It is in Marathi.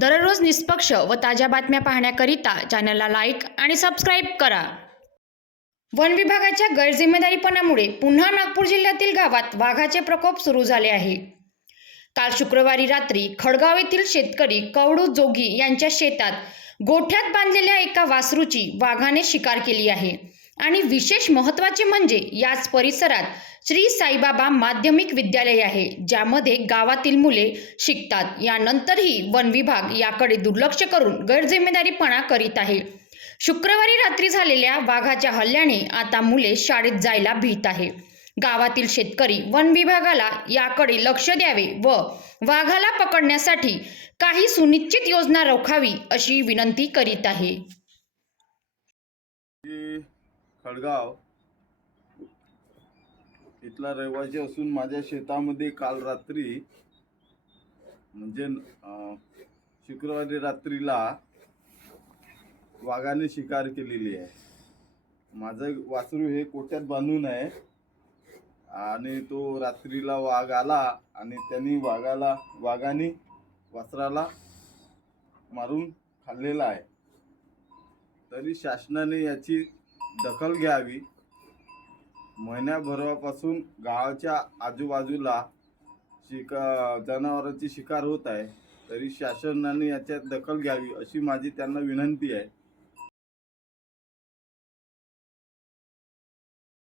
दररोज निष्पक्ष व ताज्या बातम्या पाहण्याकरिता चॅनलला लाईक आणि सबस्क्राईब करा. वन विभागाच्या गैरजिम्मेदारीपणामुळे पुन्हा नागपूर जिल्ह्यातील गावात वाघाचे प्रकोप सुरू झाले आहे. काल शुक्रवारी रात्री खडगाव येथील शेतकरी कवडू जोगी यांच्या शेतात गोठ्यात बांधलेल्या एका वासरूची वाघाने शिकार केली आहे. आणि विशेष महत्त्वाचे म्हणजे याच परिसरात श्री साईबाबा माध्यमिक विद्यालय आहे ज्यामध्ये गावातील मुले शिकतात. यानंतरही वन विभाग याकडे दुर्लक्ष करून गैरजिम्मेदारीपणा करीत आहे. शुक्रवारी रात्री झालेल्या वाघाच्या हल्ल्याने आता मुले शाळेत जायला भीत आहे. गावातील शेतकरी वन विभागाला याकडे लक्ष द्यावे व वाघाला पकडण्यासाठी काही सुनिश्चित योजना रोखावी अशी विनंती करीत आहे. खडगाव. इथला रहिवासी असून माझ्या शेतामध्ये काल रात्री म्हणजे शुक्रवारी रात्रीला वाघाने शिकार केलेली आहे. माझं वासरू हे कोट्यात बांधून आहे आणि तो रात्रीला वाघ आला आणि त्यांनी वाघाला वाघाने वासराला मारून खाल्लेला आहे. तरी शासनाने याची दखल घ्यावी. महिन्याभरापासून गावाच्या आजूबाजूला शिका जनावरांची शिकार होत आहे तरी शासनाने याच्यात दखल घ्यावी अशी माझी त्यांना विनंती आहे.